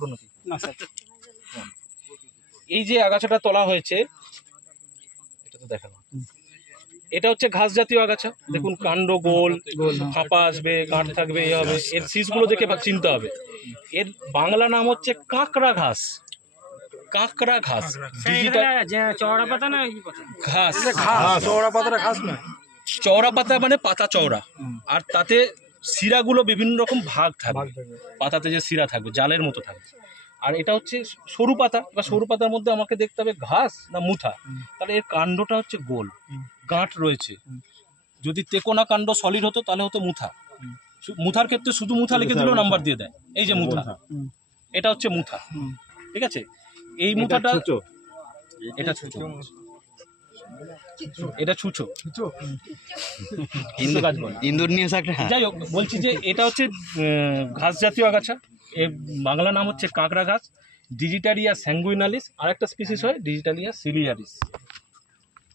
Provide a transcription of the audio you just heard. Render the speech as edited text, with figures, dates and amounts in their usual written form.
থাকলো নাকি? না স্যার। এই যে আগাছাটা তোলা হয়েছে, এটা তো দেখানো, এটা হচ্ছে ঘাস জাতীয় আগাছা। দেখুন কাণ্ড গোল, ফাঁপা আসবে, গাঁট থাকবে, এই হবে। এর শীষগুলো দেখে চিনতে হবে। এর বাংলা নাম হচ্ছে কাঁকড়া ঘাস। কাঁকড়া ঘাস, চওড়া পাতা না ঘাস। চওড়া পাতাটা ঘাস না, চওড়া পাতা মানে পাতা চওড়া, আর তাতে শিরাগুলো বিভিন্ন রকম ভাগ থাকবে। পাতাতে যে শিরা থাকবে জালের মতো থাকবে। আর এটা হচ্ছে সরু পাতা, বা সরু পাতার মধ্যে আমাকে দেখতে হবে ঘাস না মুথা। তাহলে এর কাণ্ডটা হচ্ছে গোল, গাঁট রয়েছে। যদি তেকোনা কাণ্ড সলিড হতো তাহলে হতো মুথা। মুথার ক্ষেত্রে শুধু মুথা লিখে দিলেও নাম্বার দিয়ে দেয়। এই যে মুথা, এটা হচ্ছে মুথা, ঠিক আছে। এই মুথাটা, এটা ছুঁচো, এটা ছুঁচো, ইন্দুর নিয়ে যাই হোক বলছি যে এটা হচ্ছে ঘাস জাতীয় আগাছা। এর বাংলা নাম হচ্ছে কাঁকড়া ঘাস, ডিজিটারিয়া স্যাঙ্গুইনালিস। আর একটা স্পিসিস হয় ডিজিটারিয়া সিলিয়ারিস।